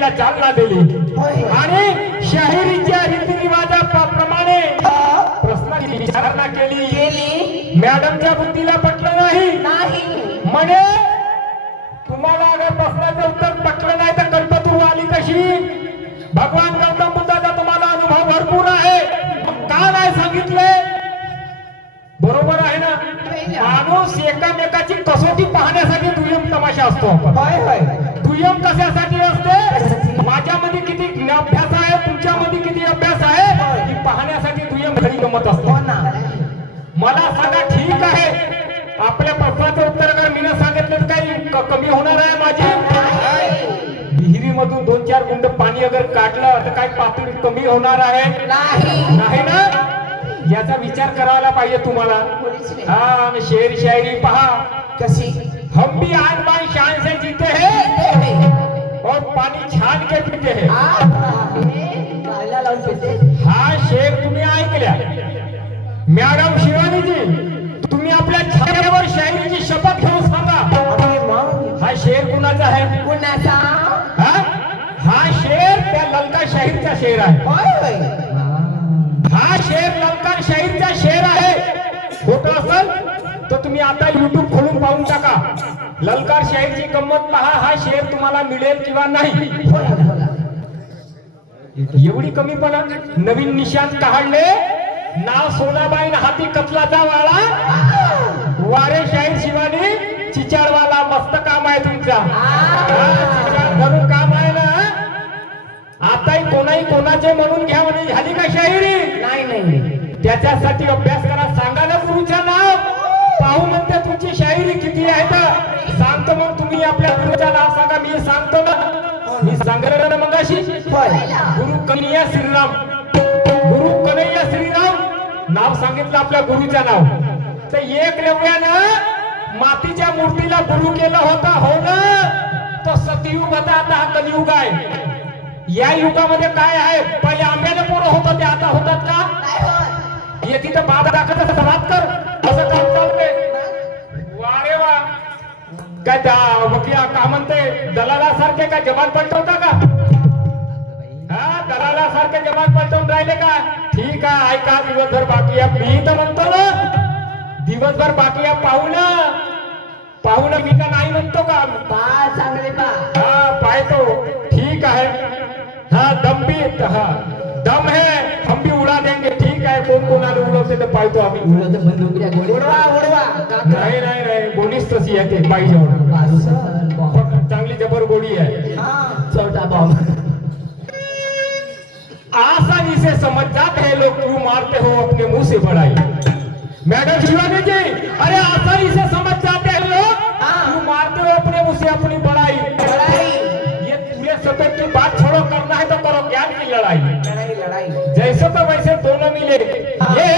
शाहिरीला चालना दिली आणि शाहिरीच्या रीतिरिवाजाप्रमाणे प्रश्नाची विचारणा केली. मॅडमच्या बुद्धीला पटलं नाही. म्हणे तुम्हाला अगर प्रश्नाचं उत्तर पटलं नाही तर कल्पतरू आली कशी? भगवान गौतम बुद्धाचा तुम्हाला अनुभव भरपूर आहे, मग का नाही सांगितले? बरोबर आहे ना? माणूस एकामेकाची कसोटी पाहण्यासाठी दुय्यम तमाशा असतो. दुय्यम कशासाठी असते? माझ्यामध्ये किती अभ्यास आहे, तुमच्यामध्ये किती अभ्यास आहे, ही पाहण्यासाठी दुय्यम खरी गमत असते. मला सांगा, ठीक आहे, आपल्या प्रश्नाचं उत्तर अगर मी सांगितलं काही कमी होणार आहे माझी? विहिरीमधून 2-4 गुंड पाणी अगर काढलं तर काही पातळी कमी होणार आहे? नाही ना? याचा विचार करायला पाहिजे तुम्हाला. हा, शेर शायरी पहा कशी. हम भी आन बान शान से जीते हैं और पानी छान के पीते हैं. हा शेर तुम्ही ऐकल्या? मॅडम शिवानीजी, तुम्ही आपल्या छायावर शायरीची शपथ घेऊन सांगा, हा शेर कुणाचा आहे? कुणाचा? हा शेर त्या ललका शाहीरचा शेर आहे. हा शेर ललकार शाहीरचा शेर आहे. खोटं असेल तर तुम्ही आता YouTube खोलून पाहून टाका. ललकार शाहीरची गंमत पहा, हा शेर तुम्हाला मिळेल किंवा नाही. एवढी कमीपणा. नवीन निशांत काढले, नाव सोनाबाईन हाती कतलाचा वाळा, वारे शाहीर शिवानी चिचाडवाला. मस्त काम आहे तुमचा, धरून काम आहे ना. आताही कोणाचे म्हणून घ्या म्हणे झाली का शाहिरी? नाही. त्याच्यासाठी अभ्यास करा. सांगा ना गुरुचं नाव, पाहू म्हणते तुमची शाहिरी किती आहे तर सांगतो. मग तुम्ही आपल्या गुरुचं नाव सांगा. मी सांगतो ना, मी सांगतो ना मगाशी. गुरु कन्हैया श्रीराम, गुरु कन्हैया श्रीराम नाव सांगितलं आपल्या गुरुचं नाव. तर एकलव्यानं मातीच्या मूर्तीला गुरु केलं होतं. हो ना? तो सतयुग होता, आता हा कलियुग आहे. या युगामध्ये काय आहे? पहिले आंब्याने पोरं होतं, ते आता होतात का? येते तर बाद दाखवत समाज कर, असं काम चालते. वारे वा, काय वकिया का म्हणते, दलालासारखे काय जबान पलटवता का? हा, दलालासारखे जबान पलटवून राहिले का? ठीक आहे, ऐका, दिवसभर बाकी आहे. मी तर म्हणतो ना, दिवसभर बाकी आहे. पाहू ना, मी का नाही म्हणतो का? चांगले पा. हा, पाहतो. ठीक आहे. हाँ, दम भी, हाँ दम है, हम भी उड़ा देंगे. ठीक है, कोण आले उडवते तर पाहतो आम्ही. उडवा. नाही, गोडीच तशी आहे ते पाहिजे. चांगली जबर गोडी आहे. छोटा बॉम्ब. आसानी से समझ जाते हैं लोग, क्यों मारते हो अपने मुंह से बड़ाई. मैडम शिवानी जी, अरे आसानी से समझ जाते हैं लोग, क्यों मारते हो अपने मुंह से अपनी बड़ाई. ये पूरे सतत की बात छोड़ो, करना है तो करो ज्ञान की लड़ाई. जैसे तो वैसे दोनों मिले. ये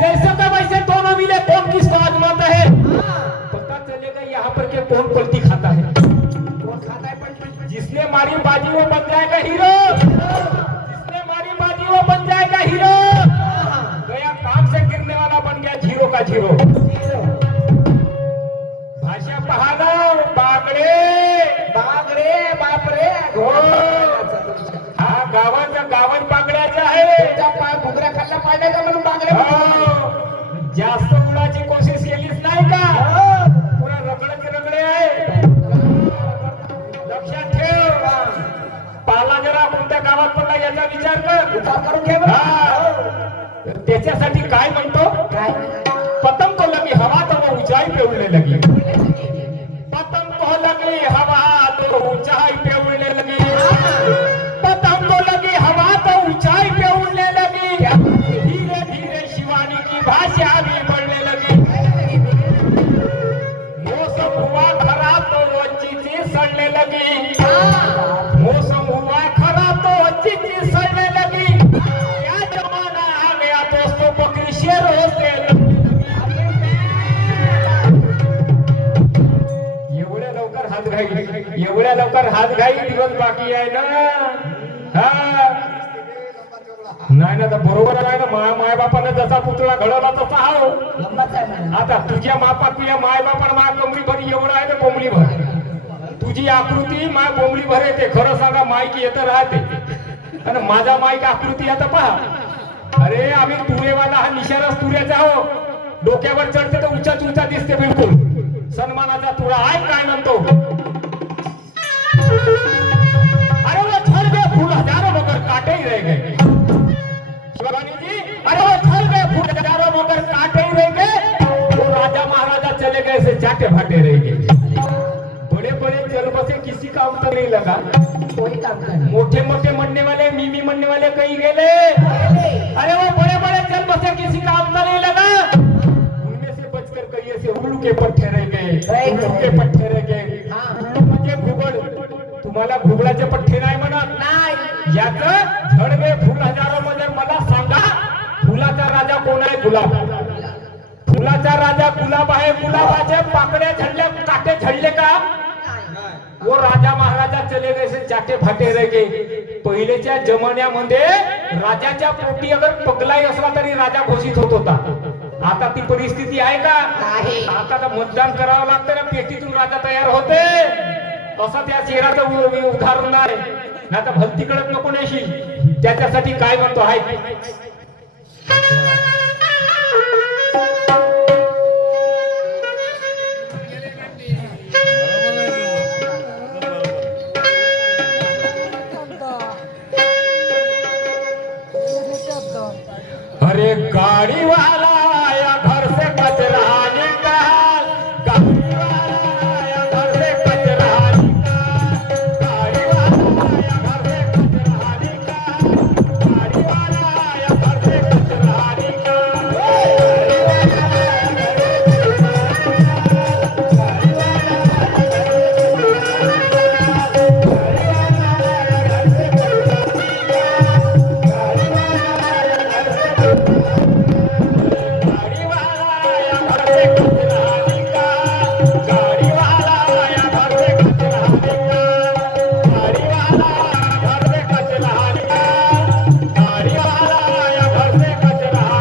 जैसे तो वैसे दोनों मिले, कौन किसको आजमाता है पता चलेगा यहाँ पर के कौन पलटी खाता है. कौन खाता है पलटी? जिसने मारी बाजी वो बन जाएगा हीरो. जिसने मारी बाजी वो बन जाएगा हीरो. गया काम से गिरने वाला बन गया झीरो का झीरो. भाषा पहाना बागडे बापरे. हा, गावात बागड्याचा आहे. पाय घुगऱ्या खाल्ल्या पाहिजे म्हणून बागडे. जास्त उडाची कोशिश केलीच नाही का? पुरा रगडे आहे. लक्षात ठेव. पाला जरा कोणत्या गावात पडला याचा विचार करून घे. त्याच्यासाठी काय म्हणतो? काय? पतंग को लगी हवा तो वो ऊंचाई पे उड़ने लगी. पतंग को लगी हवा तो ऊंचाई पे उड़ने लगी. पतंग को लगी हवा तो ऊंचाई पे उड़ने लगी. धीरे धीरे शिवानी की भाषा भी बढ़ने लगी. मौसम हुआ खराब तो वो अच्छी चीज सड़ने लगी. मौसम हुआ खराब तो अच्छी चीज सड़ने लगी. क्या जमाना आ गया दोस्तों, बकरी शेरों से. एवढ्या लवकर हात घाई, दिवस बाकी आहे ना. हा, नाही ना, तर बरोबर आहे ना. माय बापाने जसा पुतळा घडवला तसा हाव. आता तुझ्या मापा तुझ्या माय बापाने मा कमरी भर एवढं आहे ना, कोंबडी भर. तुझी आकृती माय बोंबली भर येते. खरं सांगा माईक येतं राहते आणि माझा माईक आकृती आता पहा. अरे आम्ही तुरेवाला हा निशाणाच तुऱ्याचा हो. डोक्यावर चढते तर उंचाच उंचा दिसते बिलकुल. सन्मानाचा तुरा आहे काय म्हणतो. अरे वो झड़ गए फूल हजारों मगर काटे ही रह गए. शिवानी जी, अरे वो झड़ गए फूल हजारों मगर काटे ही रह गए. वो राजा महाराजा चले गए से चाटे फाटे रह गए. बड़े बड़े चल बसे किसी का उत्तर नहीं लगा. कोई काम नहीं. मोठे मोठे म्हणने वाले मी म्हणने वाले कहीं गेले. अरे वो बड़े बड़े चल बसे किसी का उत्तर नहीं लगा. उनमें से बचकर कई ऐसे उल्लू के पट्टे रह गए. उल्लू के पट्टे रह गए. म्हणजे घुबड. तुम्हाला घुबडाचे पट्टे नाही म्हणत नाही. याचं झडवे फुल हजारो मध्ये मला सांगा फुलाचा राजा कोण आहे. गुलाब. फुलाचा राजा गुलाब आहे. गुलाबाचे पाकड्या झडले काटे झडले का. वो राजा महाराजा चले गए से चाटे फाटे रह गए. पहिलेच्या जमान्यामध्ये राजाच्या पोटी अगर पगलाई असला तरी राजा घोषित होत होता. आता ती परिस्थिती आहे का. आता तर मतदान करावं लागतं ना. पेटीतून राजा तयार होते. असं त्या चेहऱ्याचं उदाहरण आहे. ना तर भक्ती कळत नको नेशील. त्याच्यासाठी काय म्हणतो आहे. अरे गाड़ी वाला आया घर से कचरा निकाल. गाड़ी वाला आया घर से कचरा निकाल. गाड़ी वाला आया घर से कचरा निकाल. गाड़ी वाला आया घर से कचरा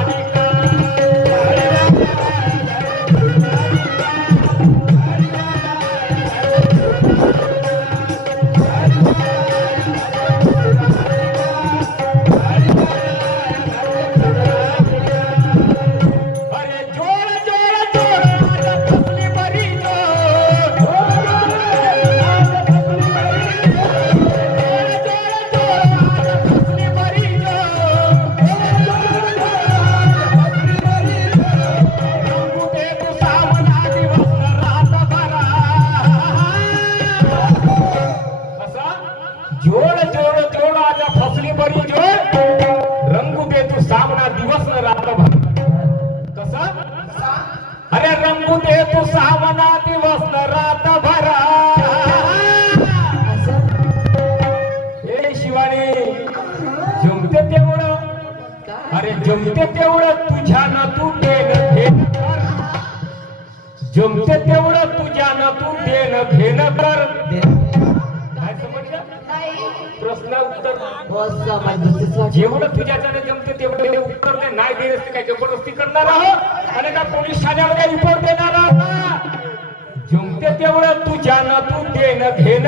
निकाल. अरे रंगू दे तू सावना दिवस न रात भरा. हे शिवानी जमते तेवढं. अरे जमते तेवढं तुझ्या न तू देन घेन कर. जमते तेवढं तुझ्या न तू देन घेन कर. काय समजलं. प्रश्न उत्तर जेवढं तुझ्याच्याने जमते तेवढं उत्तर दे. नाही देत काय जबरदस्ती करणार आहोत आणि का पोलीस ठाण्यामध्ये रिपोर्ट देणार आहोत. जमते तेवढं तुझ्यानं तू देन घेन.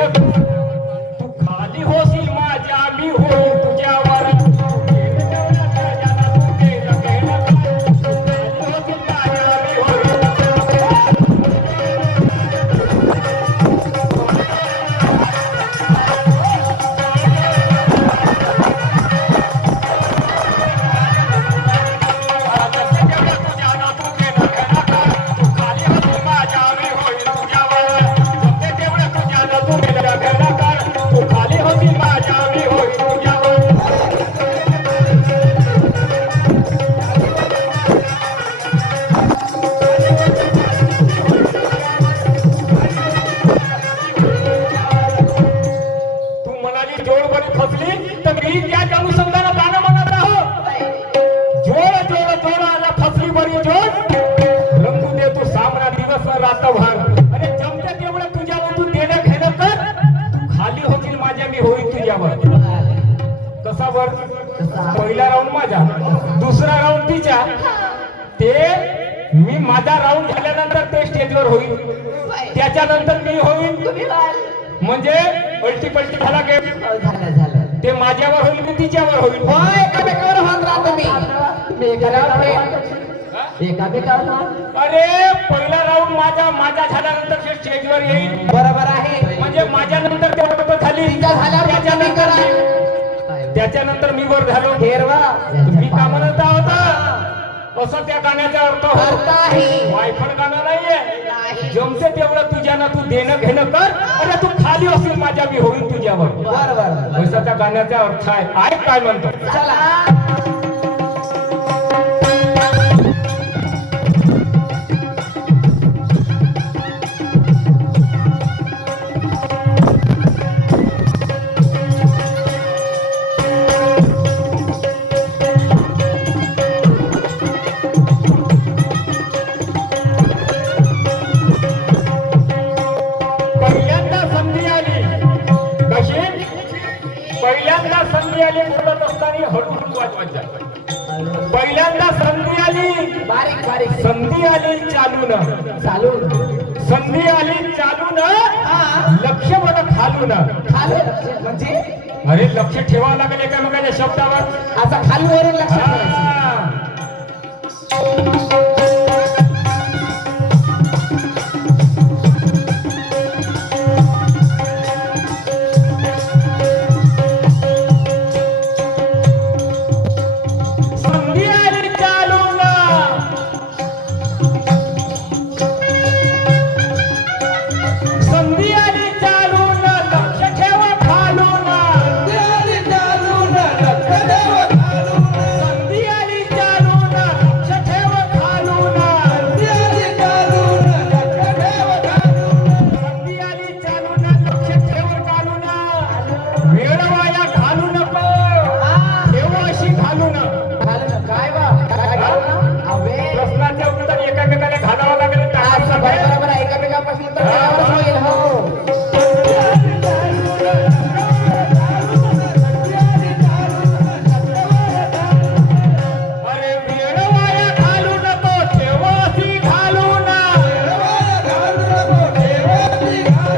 तू खाली होशील माझ्या मी होईल तुझ्यावर. पहिला राऊंड माझा, दुसरा राऊंड तिच्या. ते मी माझा राऊंड झाल्यानंतर ते स्टेजवर होईल, त्याच्यानंतर मी होईल. म्हणजे पलटी पलटी झाला गेम. झालं ते माझ्यावर होईल मी तिच्यावर होईल. होय एकामेकावर होत राहतो मी एकामेकावर अरे पहिला राऊंड माझा झाल्यानंतर स्टेजवर येईल. बरोबर आहे. म्हणजे माझ्या नंतर तेवढं झाली तिचा झाल्यावर त्याच्यानंतर त्याच्यानंतर मी वर झालो. ठेरवा मी का म्हणत होता असं त्या गाण्याचा अर्थ अर्थ आहे. वायफळ गाणं नाहीये. नाही. जमते तेवढं तुझ्यानं तू देणं घेणं कर. अरे तू खाली असेल माझ्या मी होईल तुझ्यावर. बरोबर असं त्या गाण्याचा अर्थ आहे. ऐक काय म्हणतो. चला पहिल्यांदा संधी आली कशी पहिल्यांदा संधी आली बोलत असताना हळूहळू वाजवायचा. पहिल्यांदा संधी आली बारीक बारीक संधी आली चालून चालू संधी आली चालून लक्ष बघ खालून. खाली म्हणजे अरे लक्ष ठेवावं लागेल एकामेकाच्या शब्दावर. असा खाली वरून लक्ष ठेवायचं. हा. संधी आली चालून संधी आली चालून लक्ष ठेवा खालून. संधी आली चालून लक्ष ठेवा खालून. संधी आली चालून लक्ष ठेवा खालून. वेळ वाया घालू नको. ठेव अशी घालून. काय बा काय करू ना अबे प्रश्नाचे उत्तर एकामेकाला घालावं लागेल. असं बरोबर आहे. एकामेकापासून तर त्यावरच होईल. हो अरे वेळ वाया घालू नको. ठेव अशी घालून. वेळ वाया घालू नको. ठेव अशी घालून.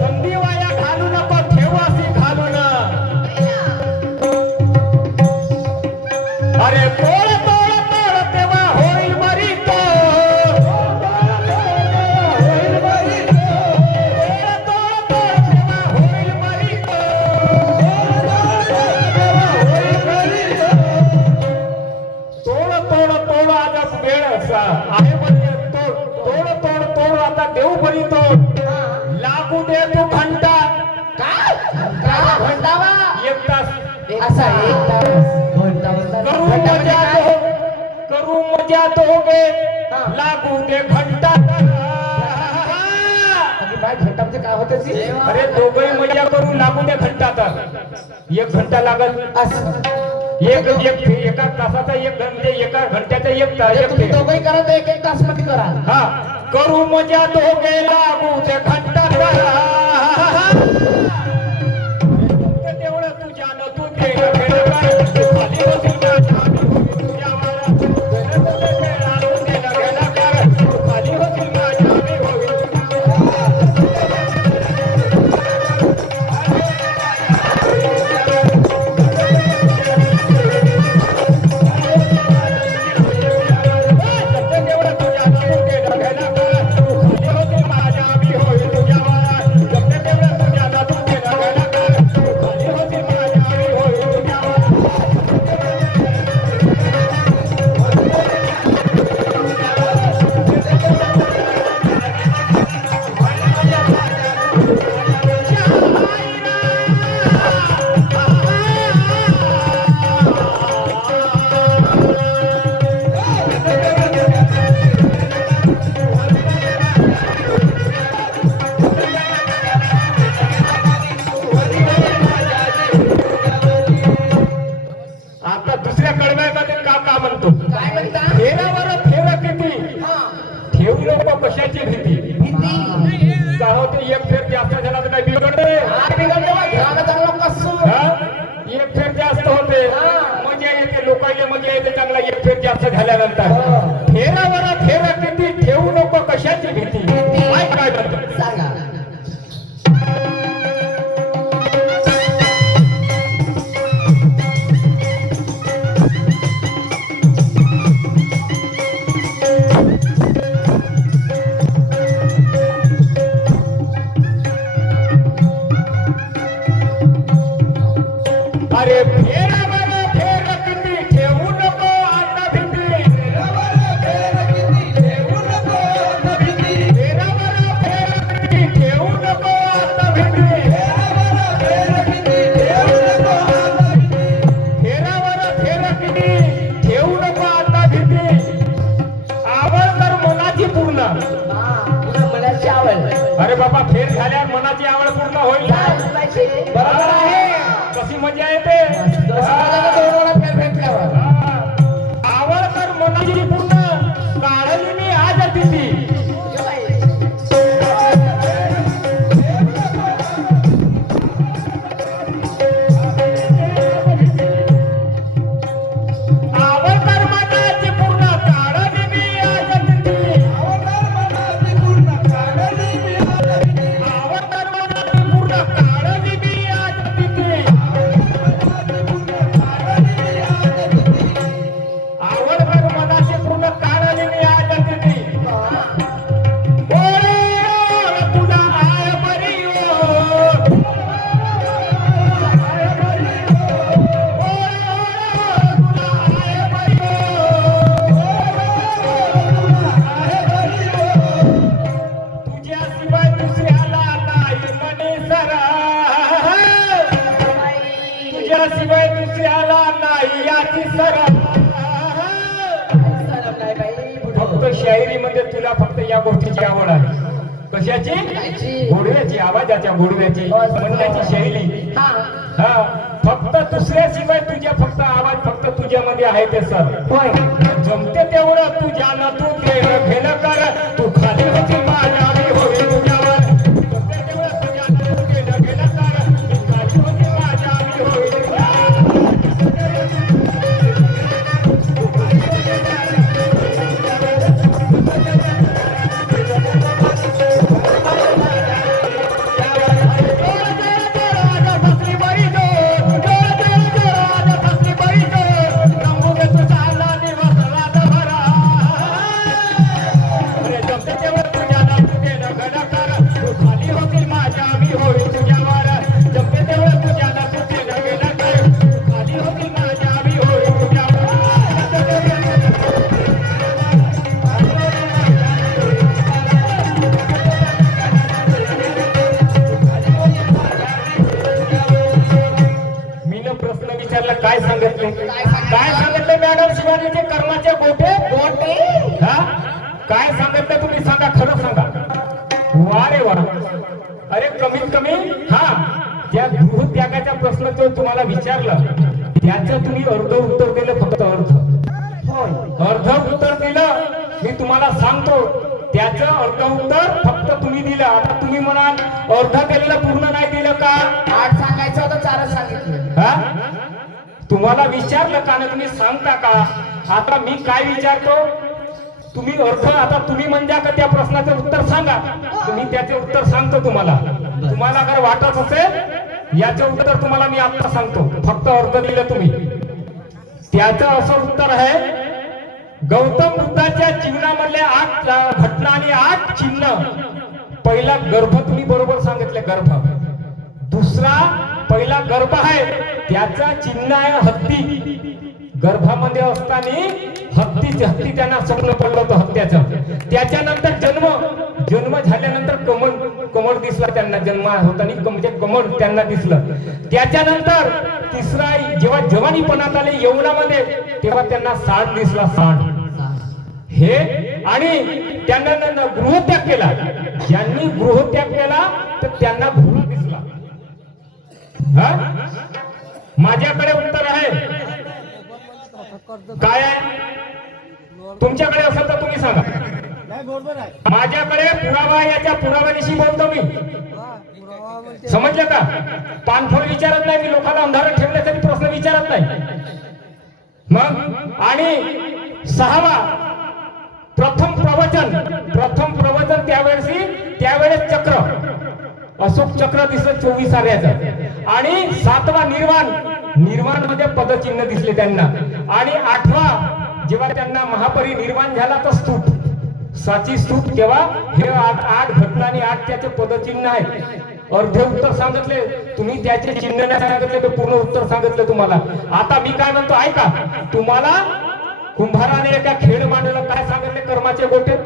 संधी वाया घालू नको. ठेव अशी घालून. अरे तोड तोड तोड तेव्हा होईल बरी तो. तोड तोड तोड तेव्हा होईल बरी तो. तोड तोड तोड आता वेळ असा आहे बरी तोड तोड तोड आता देऊ बरी तो. लागू दे तू घंटा. काय घंटावा एक तास असा एक तास घंटा करू मजा दो करू मजा दोगे. लागू दे घंटा. काय घंटा म्हणजे काय होतं जी? अरे दोघही मजा करू लागू दे घंटा. तर 1 घंटा लागल. असं एका तासाचा 1 घंटे एका घंट्याचा 1 तास. हे तुम्ही दोघंही करा तर एक एक तास मध्ये करा. हा करू मजा दोघे लागू दे घंटा. तेवढं तुझ्या न तू खेळ खेळ काय खाली होती ना तुझ्या वाला. खाली होती ना तुझ्या लागला एक फेर जास्त झाल्यानंतर. फेरावर फेरा किती ठेवू नको कशाची भीती. काय म्हणतो सांगा. अरे फेरावर फेरा किती ठेवू नको आता भीती. फेरावर फेरा किती ठेवू नको आता भीती. आवड तर मनाची पूर्ण. मनाची आवड. अरे बाबा फेर झाल्यावर मनाची आवड पूर्ण होईल ना? बरोबर आहे. कशी मजा येते. फेर भेटल्यावर आवड तर मनाची पूर्ण काढली मी आज तिथी. आवड तर मनाची पूर्ण काढली मी आज तिथी. आवड तर मनाची पूर्ण काढली मी आज तिथी. आवड तर मनाची पूर्ण काढली मी आज तिथी. ओरे ओरे तुझा आय बरी ओ. तुझ्याशिवाय दुसऱ्याला नाही म्हणे सरा. तुझ्याशिवाय दुसऱ्याला नाही याची सरा. फक्त शायरीमध्ये तुला फक्त या गोष्टीची आवड आहे. कशाची? गोडव्याची, आवाजाच्या गोडव्याची, म्हणण्याची शैली. हा फक्त दुसऱ्याशिवाय तुझ्या फक्त आवाज फक्त तुझ्यामध्ये आहे ते सर. होय. जमते तेवढं तुझ्या न तू घेणं कर. तू खाली होती माझ्या मी होईल तुझ्यावर. जमते तेवढं तुझ्या न तू घेणं कर. तू खाली होती माझ्या मी होईल काय सांगितले? काय सांगितले मॅडम शिवाजीचे कर्माचे गोटे? हा काय सांगितलं तुम्ही सांगा, खरं सांगा. वा रे वा. अरे कमीत कमी हा ज्या गृहत्यागाच्या प्रश्न तो तुम्हाला विचारलं त्याचं तुम्ही अर्ध उत्तर दिलं. फक्त अर्ध उत्तर दिलं. मी तुम्हाला सांगतो त्याचं अर्ध उत्तर फक्त तुम्ही दिलं. आता तुम्ही म्हणाल अर्ध दिलेलं पूर्ण नाही दिलं का? 8 सांगायचं होतं 4च सांगितलं. हा तुम्हाला विचारलं का ना तुम्ही सांगता का? आता मी काय विचारतो तुम्ही अर्थ. आता तुम्ही म्हणजे का त्या प्रश्नाचं उत्तर सांगा. तुम्ही त्याचे उत्तर सांगतो तुम्हाला. तुम्हाला जर वाटत असेल याचं उत्तर तुम्हाला मी आता सांगतो. फक्त अर्थ दिलं तुम्ही. त्याचं असं उत्तर आहे गौतम बुद्धाच्या जीवनामधल्या 8 घटना आणि 8 चिन्ह. पहिला गर्भ तुम्ही बरोबर सांगितले गर्भ. दुसरा पहिला गर्भ आहे त्याचा चिन्ह आहे हत्ती. गर्भामध्ये असताना हत्ती त्यांना स्वप्न पडलं होतं हत्याचं. त्याच्यानंतर जन्म झाल्यानंतर कमळ दिसला त्यांना. जन्म होताना म्हणजे कमळ त्यांना दिसलं. त्याच्यानंतर तिसरा जेव्हा जवानीपणात आले यवनामध्ये तेव्हा त्यांना सांड दिसला. सांड हे आणि त्यांना गृहत्याग केला. ज्यांनी गृहत्याग केला तर त्यांना भूरा दिसला. माझ्याकडे उत्तर आहे काय आहे? तुमच्याकडे असेल तर तुम्ही सांगा. माझ्याकडे पुरावा. याच्या पुराव्याविषयी बोलतो मी. समजलं का? पानफळ विचारत नाही मी. लोकांना अंधारात ठेवण्यासाठी प्रश्न विचारत नाही. मग आणि सहावा प्रथम प्रवचन त्यावेळेस चक्र अशोक चक्र दिसलं 24 आऱ्याचं आणि सातवा निर्वाण मध्ये पदचिन्ह दिसले त्यांना आणि आठवा जेव्हा त्यांना महापरिनिर्वाण झाला तर स्तूप साची स्तूप तेव्हा हे 8 घटना आणि 8 त्याचे पदचिन्ह आहेत. अर्धे उत्तर सांगितले तुम्ही, त्याचे चिन्ह नाही सांगितले तर पूर्ण उत्तर सांगितलं तुम्हाला. आता मी काय म्हणतो ऐका, तुम्हाला कुंभाराने एका खेळ मांडलं, काय सांगितले कर्माचे गोटे.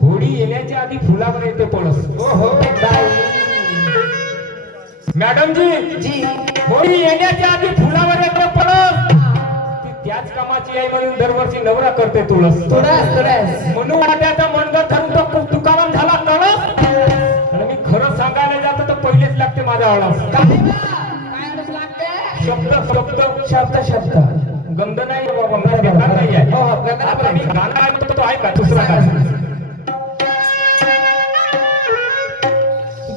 होळी येण्याच्या आधी फुलावर येते पळस. मॅडम जी होळी येण्याच्या आधी फुलावर येते पळस. ती त्याच कामाची आहे म्हणून दरवर्षी नवरा करते तुळस. म्हणून वाट्याचा मनगट ठरून तो तुकाराम झाला कळस. आणि मी खरं सांगायला जातो तर पहिलेच लागते माझा आवाज. शब्द गंध नाही बाबा, नाही आहे. आता मी गाणं ऐकतो तो ऐका, दुसरा काय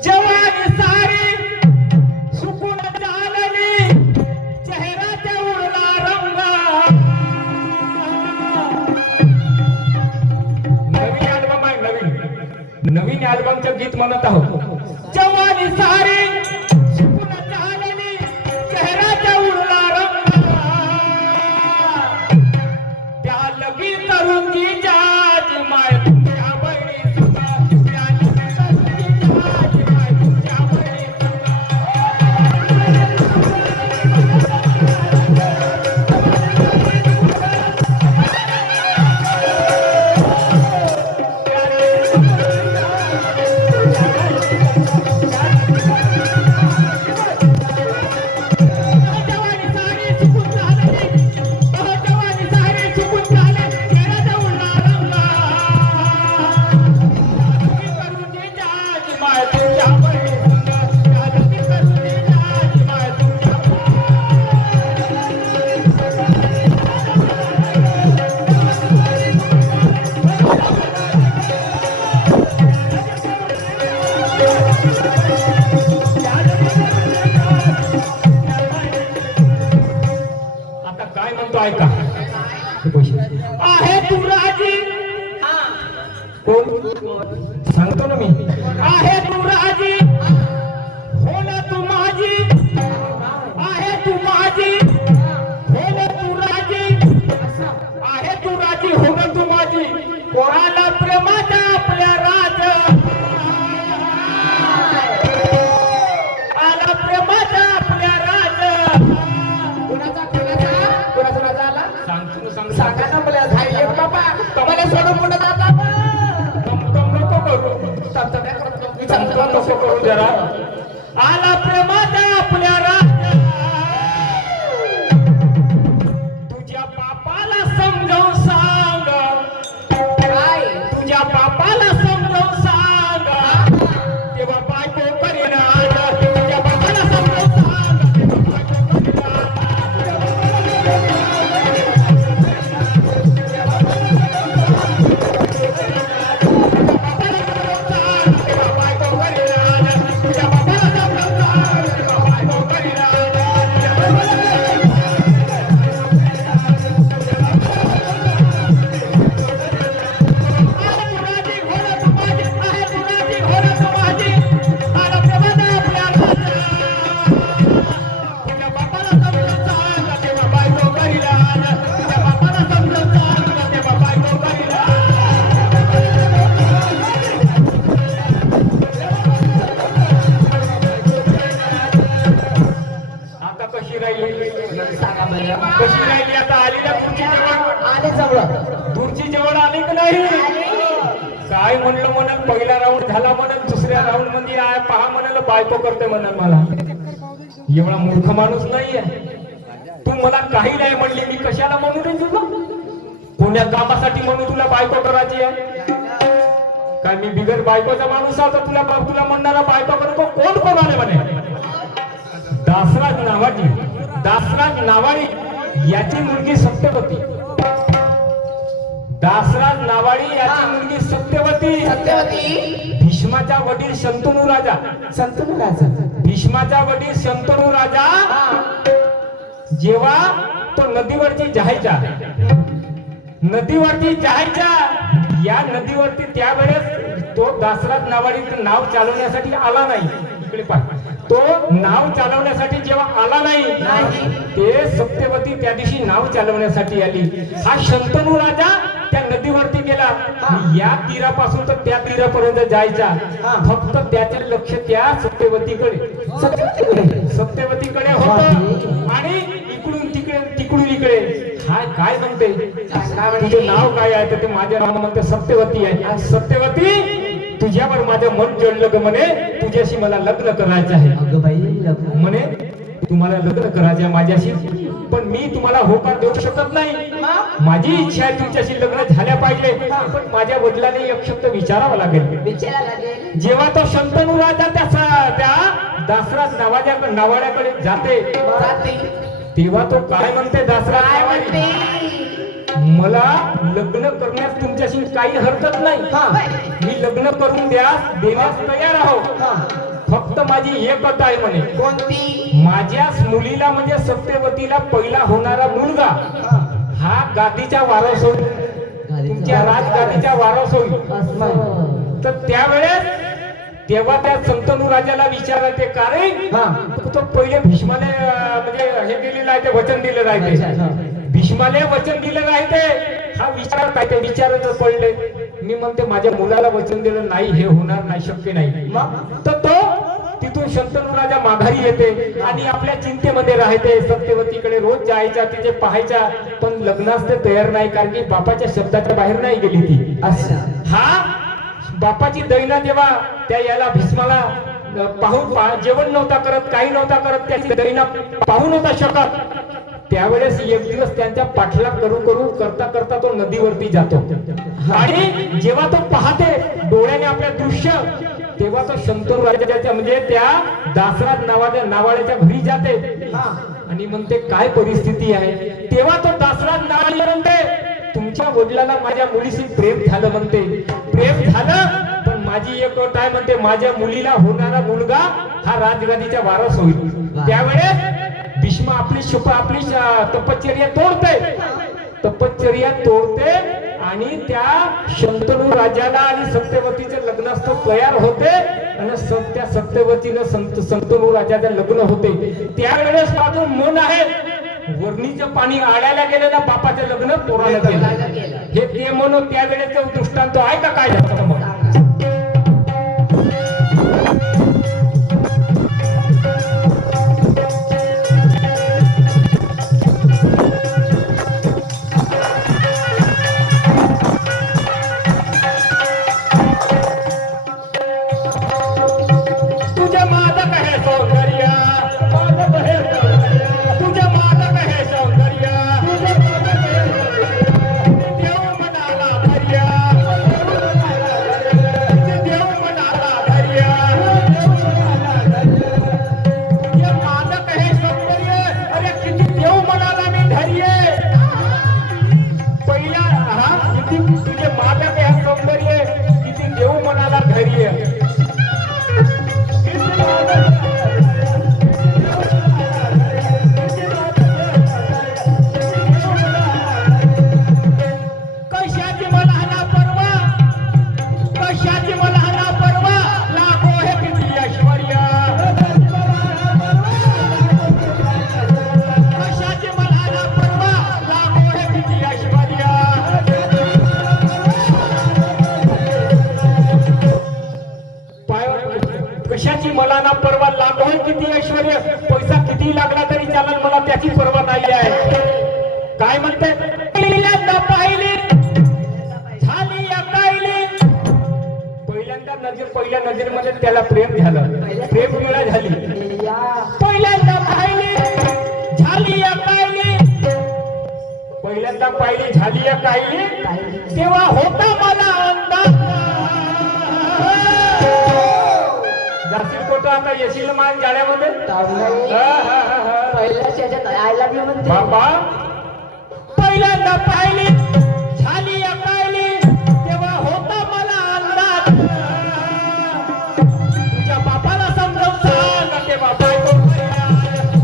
जवानी सारी सुकून चालली, चेहऱ्याचा उडला रंग. नवीन अल्बम आहे, नवीन अल्बमचं गीत म्हणत आहोत. जवानी सारी सुकून चालली, चेहऱ्याचा उडला रंग. त्या लगी तरुंगी जाज माय तुमच्या बहिणी सुद्धा. त्या लगी तरुंगी जाज माय तुमच्या बहिणी ऐका. आहे तू राजी, कोण सांगतो ना मी. आहे तू राजी, हो ना तू माझी. आहे तू माझी, हो ना तू राजी. आहे तू राजी, हो ना तू माझी. कोणाला प्रेमाचा आपल्या राज, आला प्रेमाचा आपल्या राज. सांगा ना मला, धाय बाबा मला सोडून पुढे जाता नको करू जरा. आला प्रेमाचा आपल्या राज, तुझ्या बापाला समजावून सांग. काय तुझ्या बापाला समजावून सांग, तेव्हा बायको करीना. तुझ्या बापाला समजावून सांग, तेव्हा बायको कशी राहिली. आता आली ना दूरची जेवण, आले जवळ. दूरची जेवण आली की नाही. काय म्हणलं म्हणून पहिला राऊंड झाला म्हणून दुसऱ्या राऊंड मध्ये आहे पहा म्हणाल बायको करते म्हणाल. मला एवढा मूर्ख माणूस नाहीये. तू मला काही नाही म्हणली, मी कशाला म्हणू रे तुला. कोण्या कामासाठी म्हणू तुला बायको करायची आहे. काय मी बिगर बायकोचा माणूस आहे तर तुला म्हणणारा बायको करू कोण कोण आले म्हणे. दासराज नावाडी याची मुलगी सत्यवती. दासराज नावाडी याची मुलगी सत्यवती. भीष्माचा वडील शंतनू राजा. भीष्माचा वडील शंतनू राजा जेव्हा तो नदीवरती जायचा. नदीवरती जायचा. या नदीवरती त्यावेळेस तो दासराज नावाडी नाव चालवण्यासाठी आला नाही. इकडे पाय. तो नाव चालवण्यासाठी जेव्हा आला नाही ते सत्यवती त्या दिवशी नाव चालवण्यासाठी आली. हा शंतनू राजा त्या नदीवरती गेला. या तीरापासून तर त्या तीरापर्यंत जायचा. फक्त त्याचे लक्ष त्या सत्यवतीकडे होतं. आणि इकडून तिकडे तिकडून इकडे. हाय काय म्हणते तुझे नाव काय आहे? तर ते माझे नाव म्हणते सत्यवती आहे. सत्यवती तुझ्यावर माझं मन जडलं ग म्हणे. तुझ्याशी मला लग्न करायचं आहे. म्हणे तुम्हाला लग्न करायचं माझ्याशी. पण मी तुम्हाला होकार देऊ शकत नाही. माझी इच्छा आहे तुमच्याशी लग्न झाल्या पाहिजे. पण माझ्या वडिलांनी एक शब्द विचारावा लागेल. जेव्हा तो शंतनू राजा त्या दासराज नावाड्याकडे जाते तेव्हा तो काय म्हणते दासराज नावाडी, मला लग्न करण्यास तुमच्याशी काही हरकत नाही. मी लग्न करून देण्यास तयार आहो. फक्त माझी एक अट आहे म्हणे. कोणती? माझ्या मुलीला म्हणजे सत्यवतीला पहिला होणारा मुलगा हा गादीच्या वारस होईल. तुमच्या राजगादीच्या वारस होईल. तर त्यावेळेस तेव्हा त्या शंतनू राजाला विचारते का रे तो पहिले भीष्माने म्हणजे हे दिलेलं आहे ते वचन दिलेलं आहे ते. भीष्माने वचन दिलेलं आहे ते. हा विचार काय ते विचारच पडले. मी म्हणते माझ्या मुलाला वचन दिलं नाही हे होणार नाही शक्य नाही. तर तो तिथून शंतनू राजा माघारी येते आणि आपल्या चिंतेमध्ये राहते. सत्यवतीकडे रोज जायचा तिथे पाहायचा पण लग्नास ते तयार नाही कारण की बापाच्या शब्दाच्या बाहेर नाही गेली ती. हा बापाची दैना जेव्हा त्या याला भीष्माला पाहून जेवण नव्हता करत काही नव्हता करत त्याची दैना पाहू नव्हता शकत. त्यावेळेस एक दिवस त्यांच्या पाठलाग करू करता करता तो नदीवरती जातो. आणि जेव्हा तो पाहते डोळ्याने आपल्या दृश्य तेव्हा तो शंतनू राजाच्या म्हणजे त्या दासराज नावाड्याच्या घरी जाते आणि म्हणते काय परिस्थिती आहे. तेव्हा तो दासराज नावाडी म्हणते तुमच्या वडिलाला माझ्या मुलीशी प्रेम झालं म्हणते. प्रेम झालं पण माझी एक अट आहे म्हणते माझ्या मुलीला होणारा मुलगा हा राजगादीचा वारस होईल. त्यावेळेस भीष्म आपली तपश्चर्या तोडते आणि त्या शंतनू राजाला आणि सत्यवतीचे लग्नास्तव तयार होते आणि त्या सत्यवतीनं शंतनू राजाचे लग्न होते. त्यावेळेस माझं मन आहे वर्णीचं पाणी आडायला गेलं ना बापाचं लग्न पोराला केलं. हे ते म्हणून त्यावेळेचं दृष्टांत आहे का काय झालं मग. कशाची मला ना परवा लागो किती ऐश्वर्य पैसा किती लागला तरी चालेल मला त्याची परवा नाही आहे. काय म्हणते पहिल्यांदा पाहिली झाली अकाईली. पहिल्या नजरेमध्ये त्याला प्रेम झालं. प्रेम वेळा झाली. पहिल्यांदा पाहिली झाली अकाईली. पहिल्यांदा पाहिली झाली अकाईली तेव्हा होता मला अंदाज. जाशील कोट आता येशील मान जाण्यामध्ये बाबा. पहिल्यांदा पाहिली झाली अकाईली तेव्हा होता मला अंदाज. तुझ्या बापाला समजावून सांग तेव्हा बायको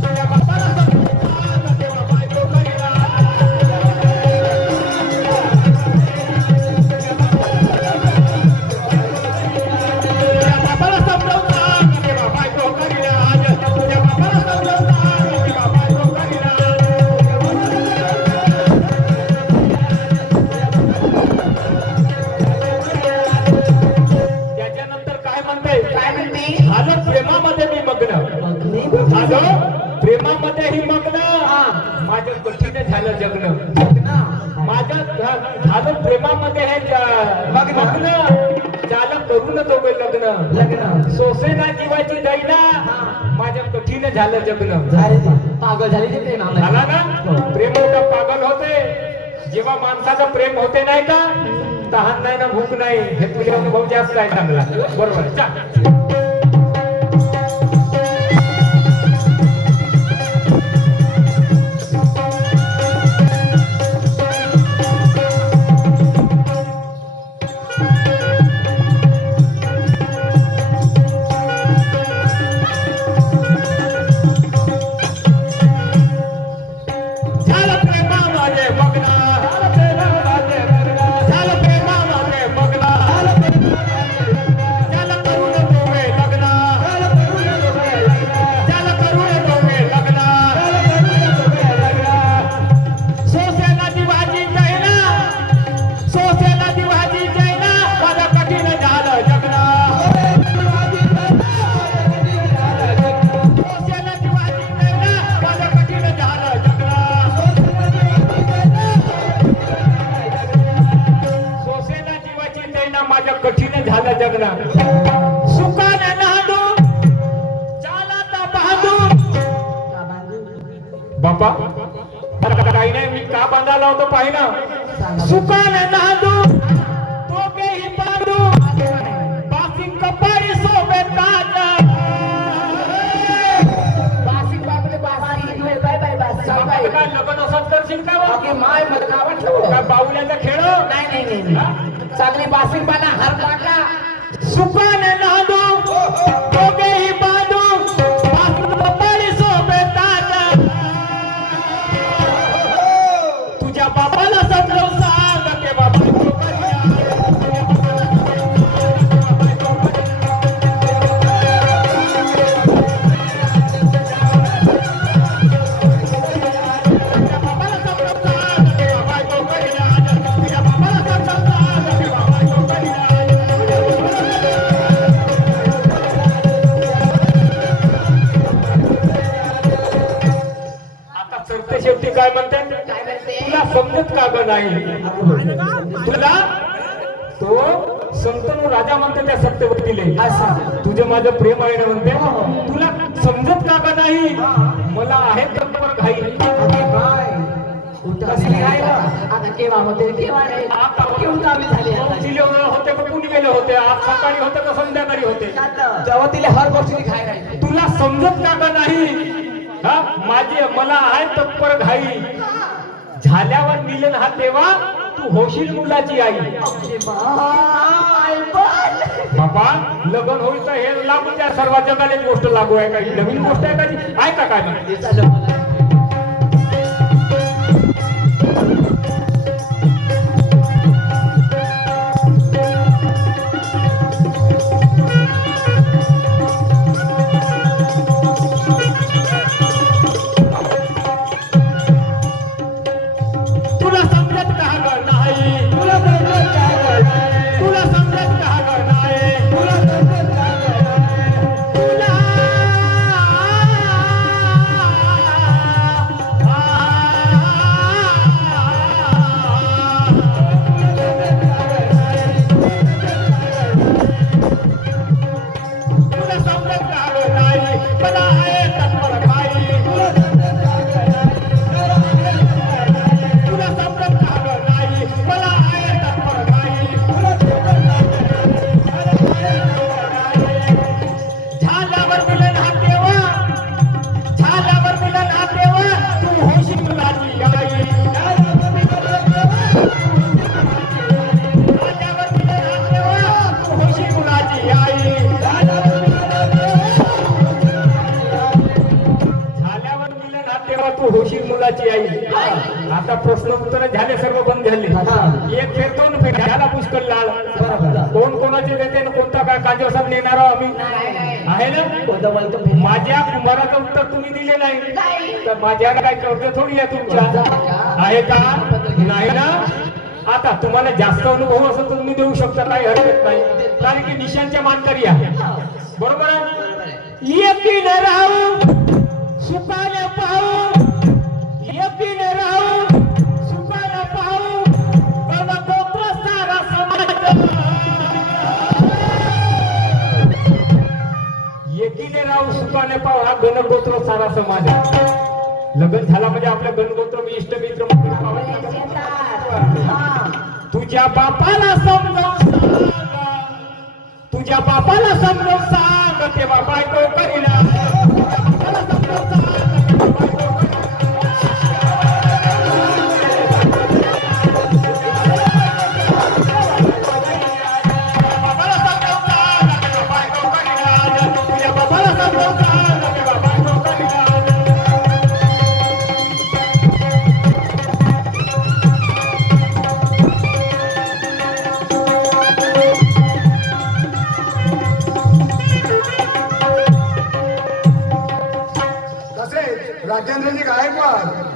तुझ्या बापाला समजावून सांग तेव्हा बायको प्रेमामध्येही मग्न माझं कठीण झालं जगणं माझं झालं प्रेमामध्ये हे मग्न झालं करून दोघे लग्न सोसेना जीवाची दैना माझं कठीण झालं जगणं पागल झाली ते प्रेमामध्ये. झाला ना प्रेम होतं पागल होते जेव्हा माणसाचं प्रेम होते नाही का तहान नाही ना भूक नाही हे तुझे अनुभव जास्त आहे चांगला बरोबर चा कठीण झालं जगना सुखाने नांदू चालता बहादू बापा काही नाही मी का बांधायला होतो पाहिना सुखाने नांदू दोघेही बांधू बासिंग कपाळी सोबत ताजा बासिक बापले बासिक बाय बाय बासिक काय लग्न असत करशील का ओके माय मला का वाटलं काय बाहुल्याचा खेळ नाही चांगली बासिक बाना हर काका सुखाने नांदू दोघेही बांधू बासिंग कपाळी सोबत ताजा तुझ्या बाबाला समजावून सांग के बाबा शेवटी काय म्हणते तुला समजत का ग नाही तुला तो संतनु राजा म्हणते त्या सत्यवतीले तुझे माझं प्रेम आहे ना म्हणते तुला समजत का ग नाही मला आहे तत्पर घाई आता केव्हा होते केव्हा नाही आता केव्हा आम्ही झाले होते का कुणी गेले होते आज सकाळी होते का संध्याकाळी होते तेव्हा तिला हर गोष्टी खाय नाही तुला समजत का ग नाही हा माझे मला आहे तत्पर घाई झाल्यावर मिलन हा तेव्हा तू होशील मुलाची आई बाबा लग्न होईल तर हे लागून त्या सर्व जगाला गोष्ट लागू आहे काही नवीन गोष्ट आहे का ऐका काय म्हणते आता प्रश्न उत्तर झाले सर्व बंद झाले एक फेर दोन फेर झाला पुष्कळ लाल कोण कोणाचे देते कोणता काय काजोसाहेब नेणार आम्ही आहे ना माझ्या कुंभाराचं उत्तर तुम्ही दिले नाही तर माझ्या काय कर्ज थोडी आहे तुमच्या आहे का नाही ना आता तुम्हाला जास्त अनुभव असं तुम्ही देऊ शकता काही हरकत नाही कारण की निशांच्या मानकरी आहे बरोबर आहे एकीने राहू सुखाने पाहू एकीने राहू सुखाने पाहू पण गोत्र सारा समाज एकीने राहू सुखाने पाहू हा गणगोत्र सारा समाज आहे. लग्न झाला म्हणजे आपल्या गणगोत्र इष्ट मित्र तुझ्या बापाला समजावून सांग तुझ्या बापाला समजावून सांग तेव्हा बायको करीना बापाला समजावून सांग तेव्हा बायको बापाला समजावून सांग तेव्हा बायको करीना तुझ्या बापाला समजावून सांग तेव्हा बायको करीना. तसेच राजेंद्रजी गायकवाड